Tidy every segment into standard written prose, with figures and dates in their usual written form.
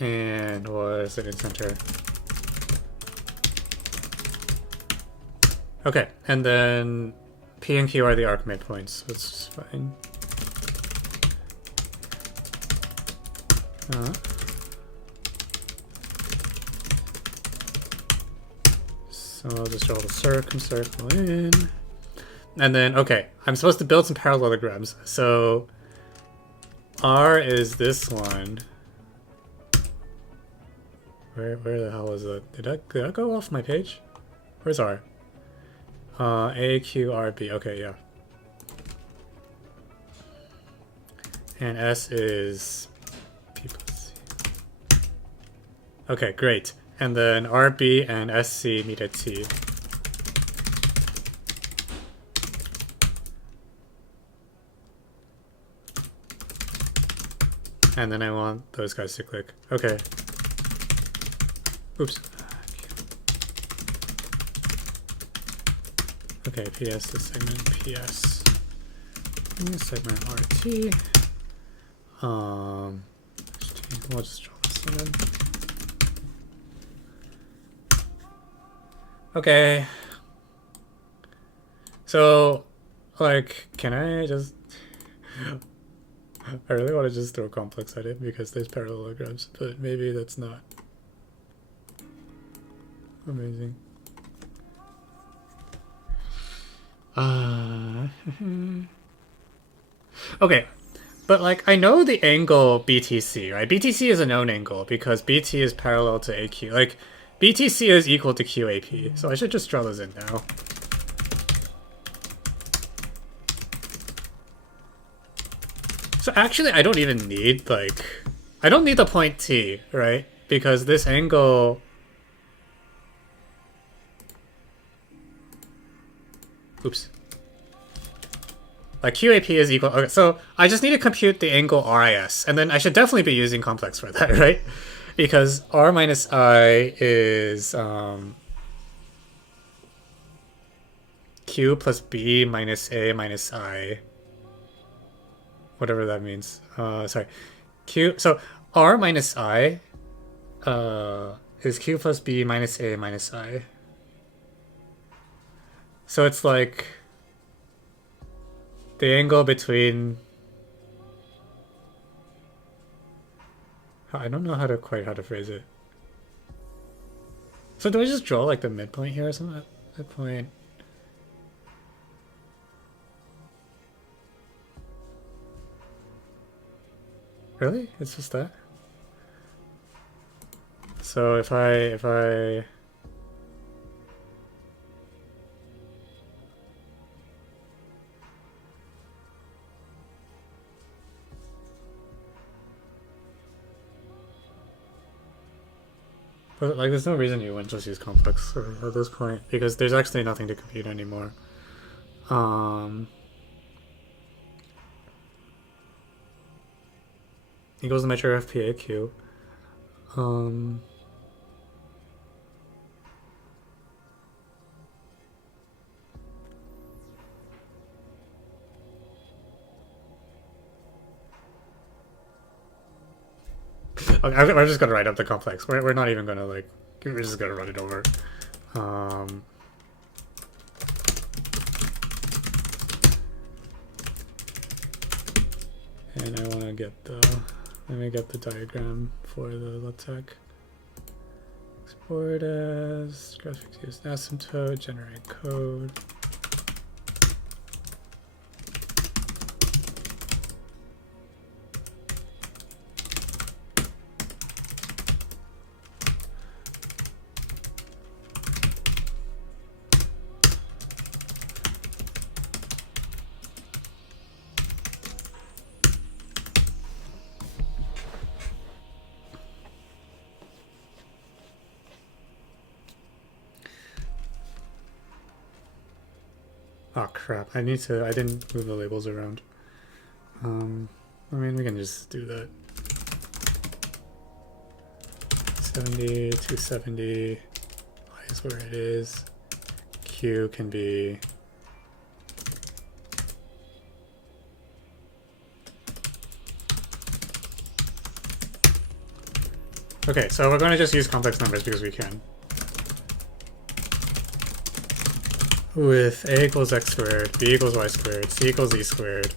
And was it in center? Okay, and then P and Q are the arc midpoints, so it's fine. So I'll just draw the circle in. And then, okay, I'm supposed to build some parallelograms. So R is this one. Where the hell is it? Did I go off my page? Where's R? A, Q, R, B. Okay, yeah. And S is P plus C. Okay, great. And then RB and SC meet at T. And then I want those guys to click. Okay. Oops. Okay, PS the segment PS. Segment RT. We'll just draw this one in. Okay. So, like, can I just... I really want to just throw complex at it because there's parallelograms, but maybe that's not amazing. Okay, but like I know the angle BTC, right? BTC is a known angle because BT is parallel to AQ. Like BTC is equal to QAP, so I should just draw those in now. So actually, I don't even need like, I don't need the point T, right? Because this angle. Oops. Like QAP is equal. Okay, so I just need to compute the angle RIS, and then I should definitely be using complex for that, right? Because R minus I is Q plus B minus A minus I. Whatever that means. Sorry. Q. So R minus I is Q plus B minus A minus I. So it's like the angle between... I don't know how to phrase it. So do I just draw like the midpoint here or something? Midpoint. Really? It's just that? So if I But like, there's no reason you wouldn't just use complex at this point because there's actually nothing to compute anymore. Equals the measure of PAQ. Okay, we're just gonna write up the complex. We're not even gonna like. We're just gonna run it over. And I want to get the. Let me get the diagram for the LaTeX. Export as graphics use asymptote. Generate code. Oh crap, I didn't move the labels around. I mean, we can just do that. 70, 270, Y is where it is. Q can be... Okay, so we're going to just use complex numbers because we can. With a equals x squared, b equals y squared, c equals e squared.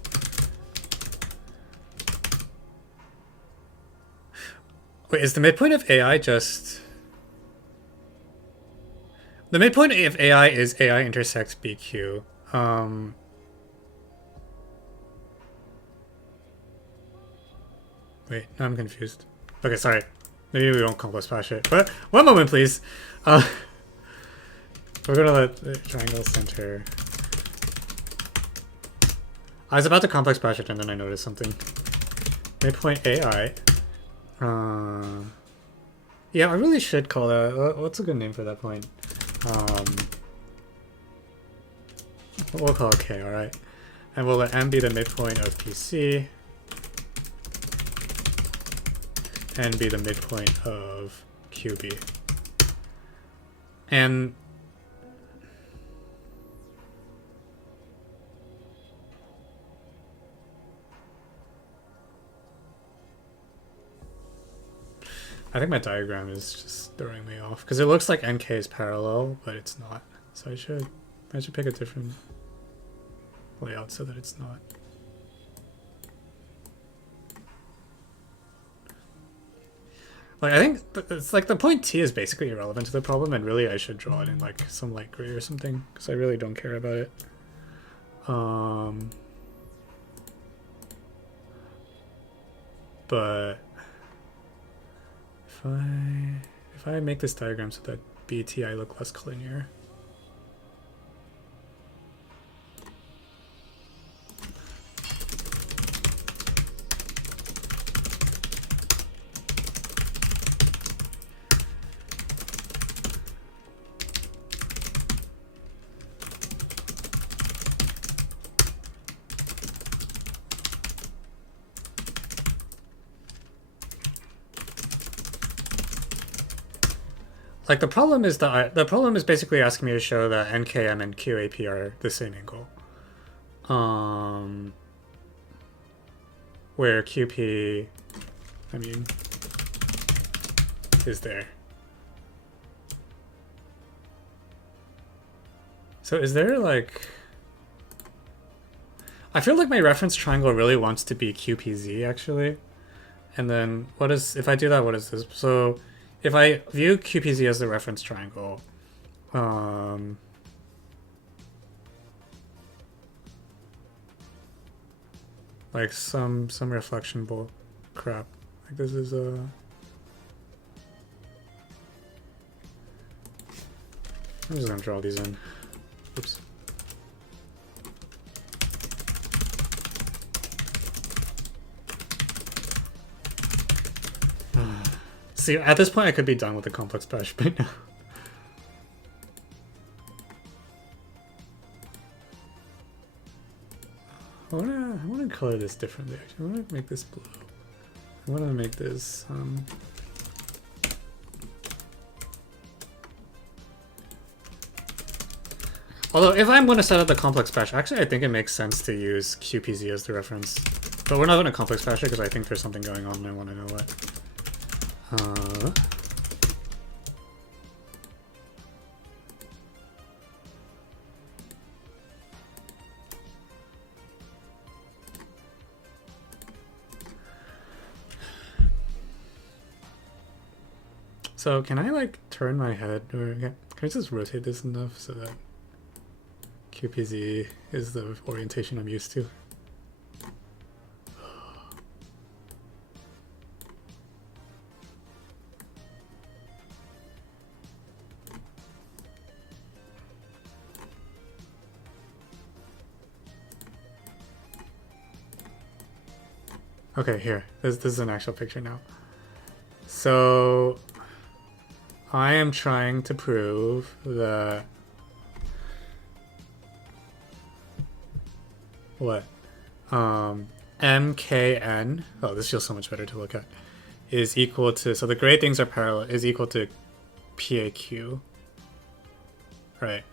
Wait, is the midpoint of AI just... The midpoint of AI is AI intersects BQ. Wait, no, I'm confused. Okay, sorry. Maybe we won't complex bash it. But one moment, please. We're gonna let the triangle center. I was about to complex bash it and then I noticed something. Midpoint AI. Yeah, I really should call that. What's a good name for that point? We'll call it K, alright? And we'll let M be the midpoint of PC. And be the midpoint of QB. And I think my diagram is just throwing me off because it looks like NK is parallel, but it's not. So I should pick a different layout so that it's not. Like I think it's like the point T is basically irrelevant to the problem, and really I should draw it in like some light gray or something because I really don't care about it. But if I make this diagram so that BTI look less linear. Like the problem is basically asking me to show that NKM and QAP are the same angle. Where QP, I mean, is there. So is there like... I feel like my reference triangle really wants to be QPZ actually. And then what is, if I do that, what is this? So if I view QPZ as the reference triangle, like some reflection bull crap. Like this is a... I'm just gonna draw these in. Oops. See, at this point I could be done with the complex bash by now. I wanna color this differently actually. I wanna make this blue. I wanna make this although if I'm gonna set up the complex bash, actually I think it makes sense to use QPZ as the reference. But we're not gonna complex bash it because I think there's something going on and I wanna know what. So can I like turn my head, or can I just rotate this enough so that QPZ is the orientation I'm used to? Okay, here. This is an actual picture now. So I am trying to prove that what? MKN, oh, this feels so much better to look at, is equal to, so the gray things are parallel, is equal to PAQ, right?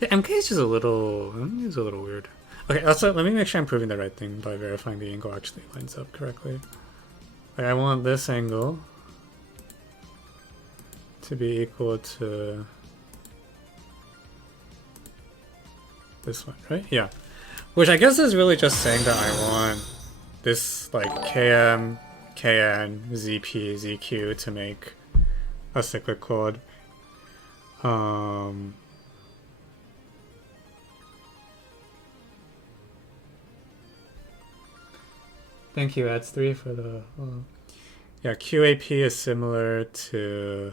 MK is just a little. It's a little weird. Okay, also let me make sure I'm proving the right thing by verifying the angle actually lines up correctly. Like I want this angle to be equal to this one, right? Yeah. Which I guess is really just saying that I want this like KM, KN, ZP, ZQ to make a cyclic chord. Thank you, Ads3 for the. Yeah, QAP is similar to.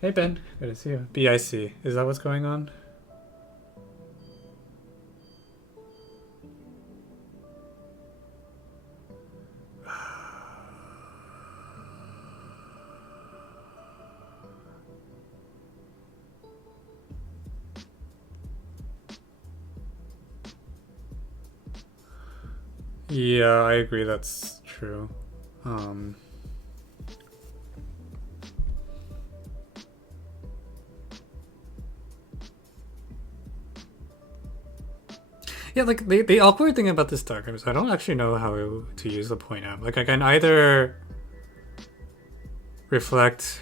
Hey Ben, good to see you. BIC, is that what's going on? Yeah, I agree that's true. Yeah, like the awkward thing about this diagram is I don't actually know how to use the point M. Like I can either reflect.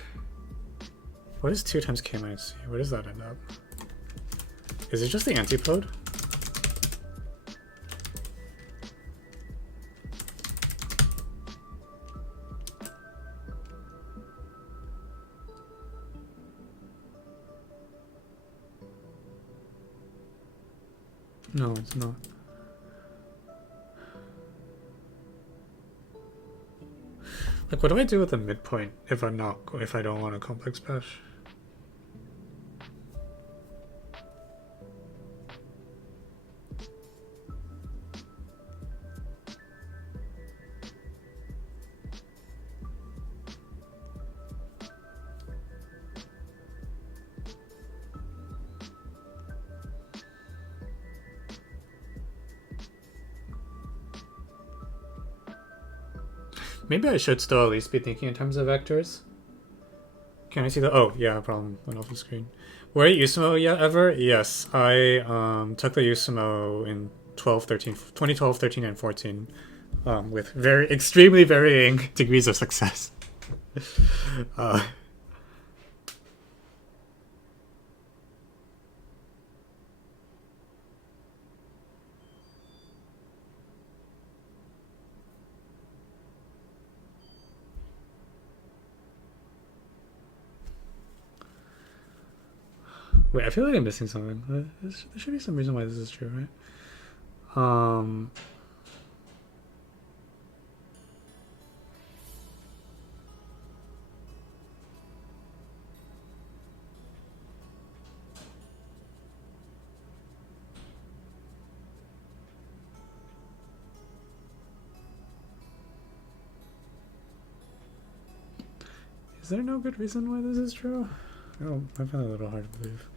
What is 2 times k minus c? Where does that end up? Is it just the antipode? No, it's not. Like, what do I do with the midpoint if I don't want a complex bash? Maybe I should still at least be thinking in terms of vectors. Can I see the? Oh, yeah, problem went off the screen. Were you USUMO yet ever? Yes, I took the USUMO in 2012, 13, and 14 with extremely varying degrees of success. Wait, I feel like I'm missing something. There should be some reason why this is true, right? Is there no good reason why this is true? Oh, I find it a little hard to believe.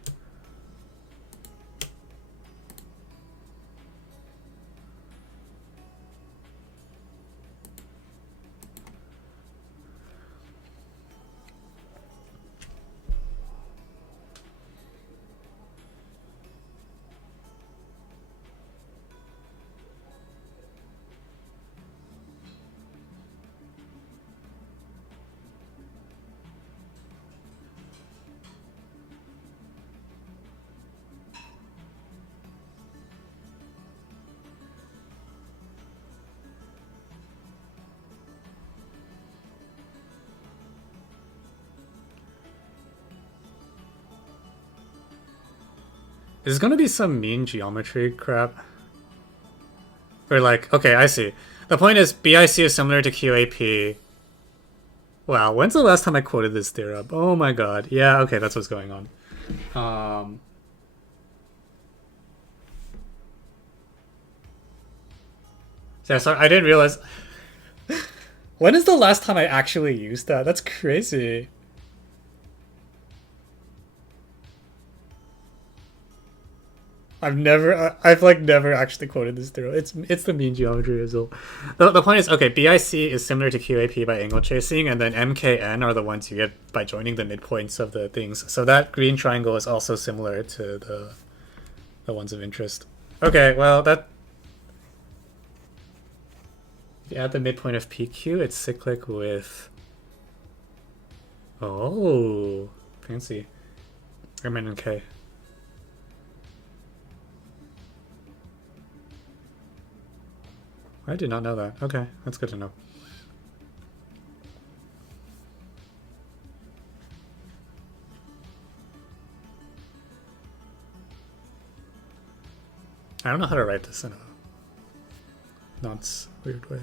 Is gonna be some mean geometry crap? Or like, okay, I see. The point is BIC is similar to QAP. Wow, when's the last time I quoted this theorem? Oh my god. Yeah, okay, that's what's going on. Yeah, sorry, I didn't realize. When is the last time I actually used that? That's crazy. I've like never actually quoted this theorem. It's the mean geometry result. The point is, okay, BIC is similar to QAP by angle chasing, and then MKN are the ones you get by joining the midpoints of the things. So that green triangle is also similar to the ones of interest. Okay, well that if you add the midpoint of PQ, it's cyclic with oh fancy. Riemann and K. I did not know that. Okay, that's good to know. I don't know how to write this in a nonce weird way.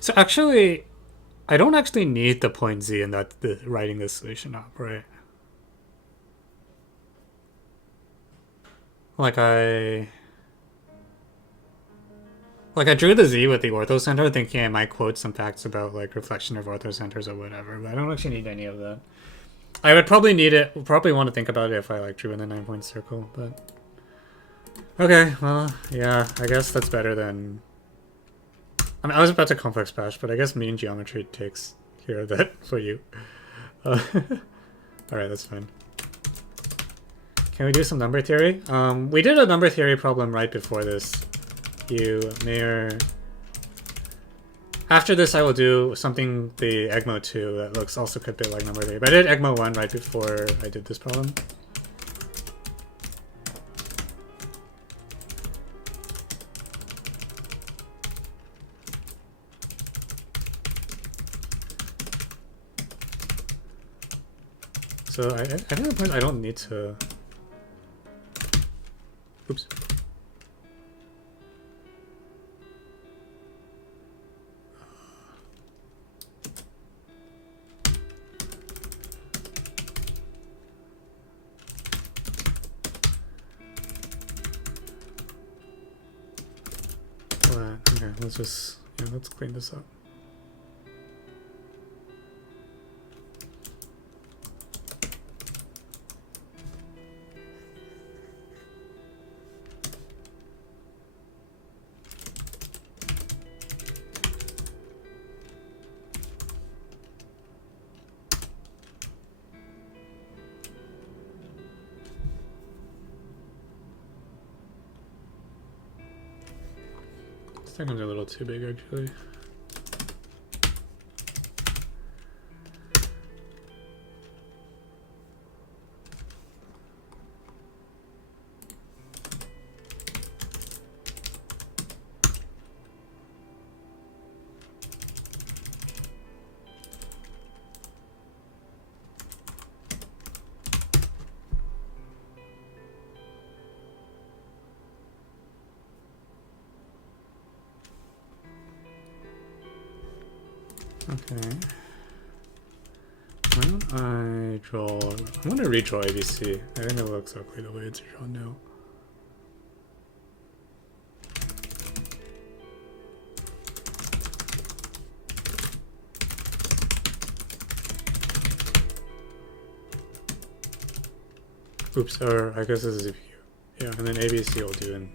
So actually, I don't actually need the point Z in that writing this solution up, right? Like I drew the Z with the orthocenter thinking I might quote some facts about like reflection of orthocenters or whatever, but I don't actually need any of that. I would probably need it, probably want to think about it if I like drew in the 9-point circle, but okay, well, yeah, I guess that's better than I mean, I was about to complex bash, but I guess mean geometry takes care of that for you. Alright, that's fine. Can we do some number theory? We did a number theory problem right before this. After this, I will do something, the Egmo 2, that looks also a bit like number theory. But I did Egmo 1 right before I did this problem. So I think the point I don't need to... Oops. Okay, let's clean this up. This one's a little too big, actually. Okay. Why don't I draw... I want to redraw ABC. I think it looks ugly the way it's drawn now. Oops, or I guess this is CPU. Yeah, and then ABC will do in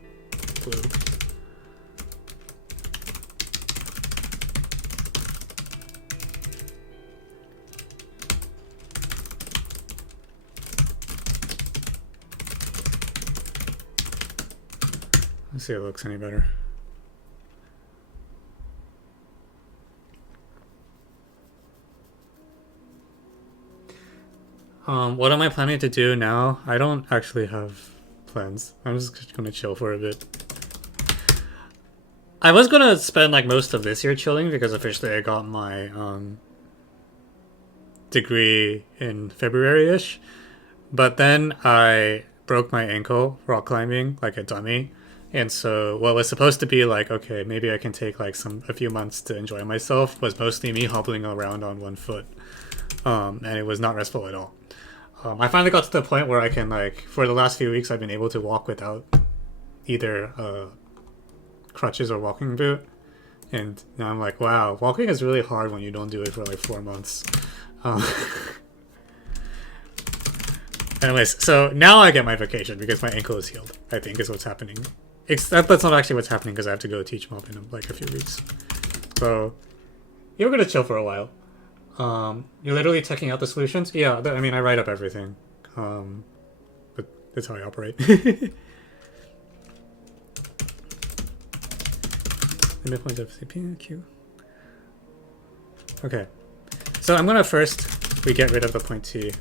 blue. Let's see if it looks any better. What am I planning to do now? I don't actually have plans. I'm just gonna chill for a bit. I was gonna spend like most of this year chilling because officially I got my degree in February-ish. But then I broke my ankle rock climbing like a dummy. And so what was supposed to be like, okay, maybe I can take like a few months to enjoy myself was mostly me hobbling around on one foot. And it was not restful at all. I finally got to the point where I can like, for the last few weeks, I've been able to walk without either crutches or walking boot. And now I'm like, wow, walking is really hard when you don't do it for like 4 months. Um, Anyways, so now I get my vacation because my ankle is healed, I think is what's happening. That's not actually what's happening because I have to go teach mob in like a few weeks. So, you're gonna chill for a while. You're literally checking out the solutions? Yeah, I mean, I write up everything. But that's how I operate. The midpoint of CPU, Q. Okay. So I'm gonna first, we get rid of the point T.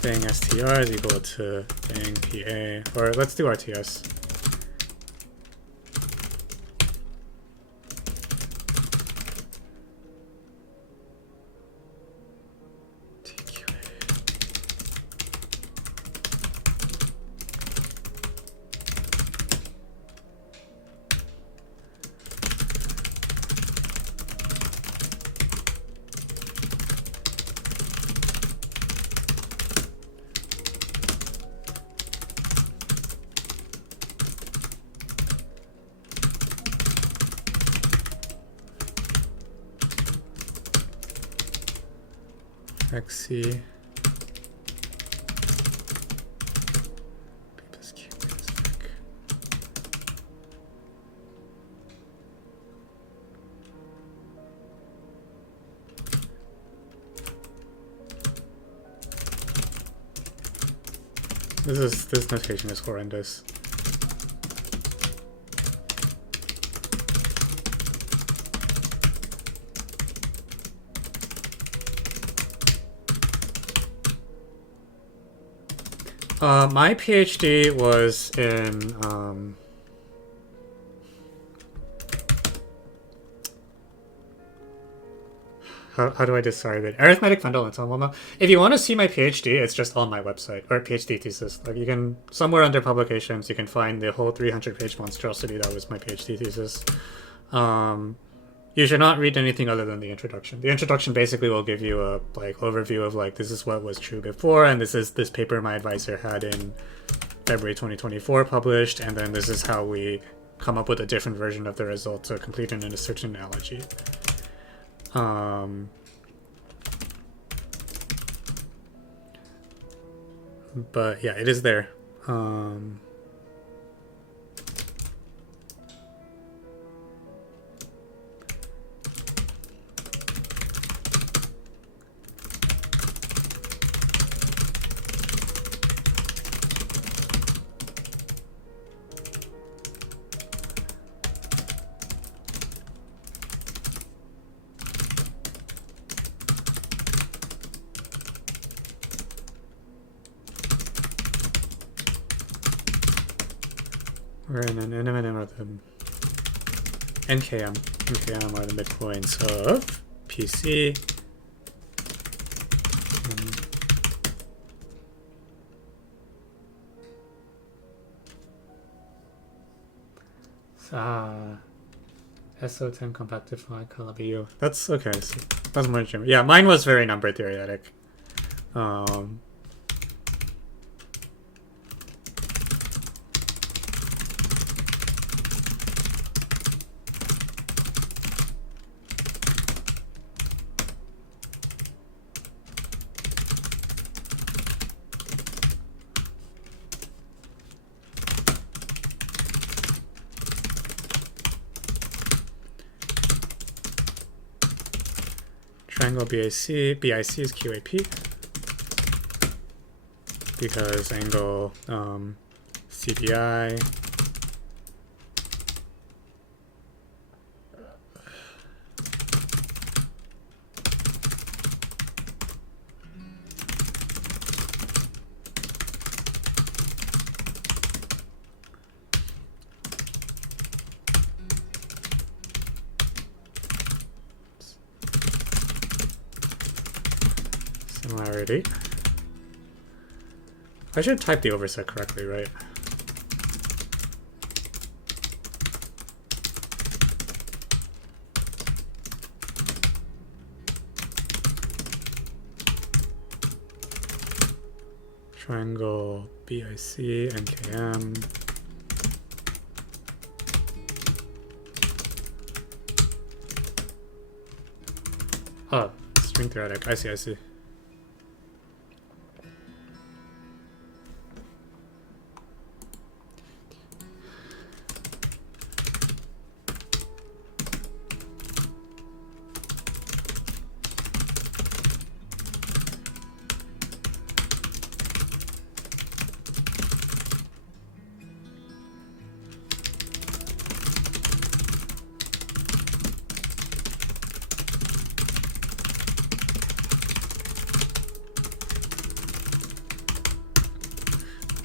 Thing str is equal to thing pa, or let's do RTS. TQA. XC P plus Q plus Vic. This notation is horrendous. My PhD was in how do I describe it? Arithmetic fundamental. If you want to see my PhD, it's just on my website, or PhD thesis. Like you can, somewhere under publications, you can find the whole 300-page monstrosity that was my PhD thesis. You should not read anything other than the introduction. The introduction basically will give you a like overview of like this is what was true before, and this is this paper my advisor had in February 2024 published, and then this is how we come up with a different version of the result to complete an assertion analogy. But yeah, it is there. We're in an NMNM or the NKM. NKM are the midpoints of PC. SO10 compactify Calabi. That's okay. So that's more German. Yeah, mine was very number theoretic. Triangle BIC is QAP because angle CBI Alrighty. I should type the overset correctly, right? Triangle BIC, NKM. Oh, string theoretic. I see, I see.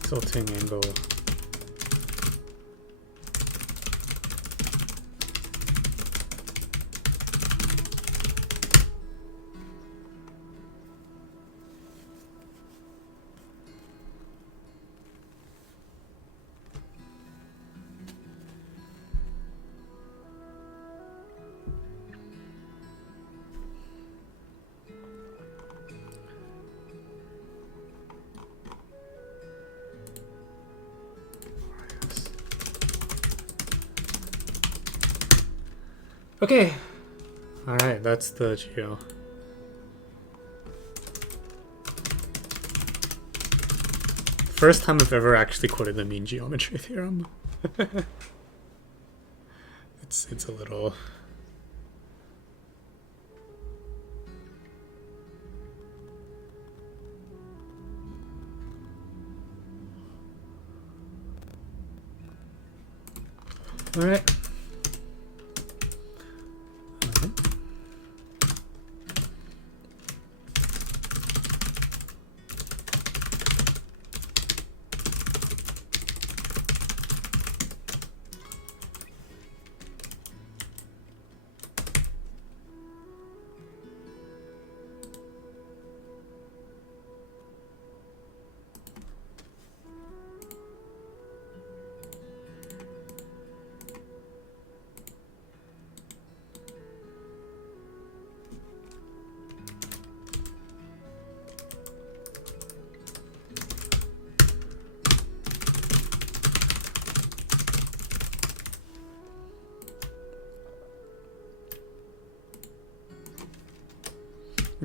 Tilting angle. Okay. Alright, that's the geo. First time I've ever actually quoted the mean geometry theorem. It's a little... Alright.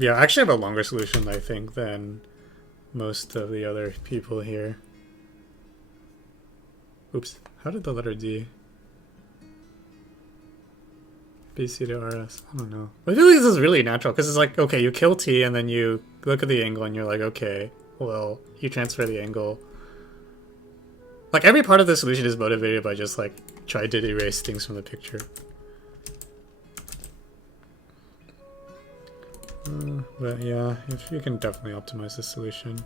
Yeah, I actually have a longer solution, I think, than most of the other people here. Oops, how did the letter D? BC to RS, I don't know. I feel like this is really natural, because it's like, okay, you kill T, and then you look at the angle, and you're like, okay, well, you transfer the angle. Like, every part of the solution is motivated by just, like, try to erase things from the picture. But yeah, if you can definitely optimize the solution.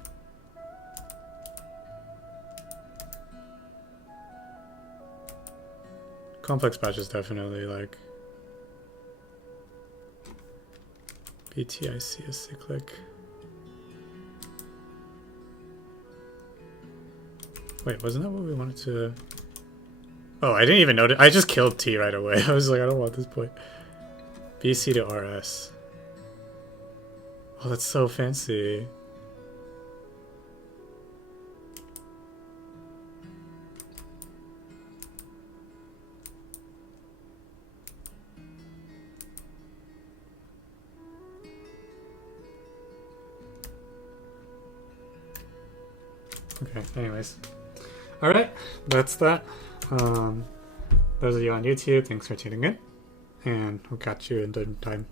Complex batch is definitely like BTIC is cyclic. Wait, wasn't that what we wanted to... Oh, I didn't even notice. I just killed T right away. I was like, I don't want this point. BC to RS. Oh, that's so fancy. Okay, anyways. Alright, that's that. Those of you on YouTube, thanks for tuning in. And we'll catch you in the time.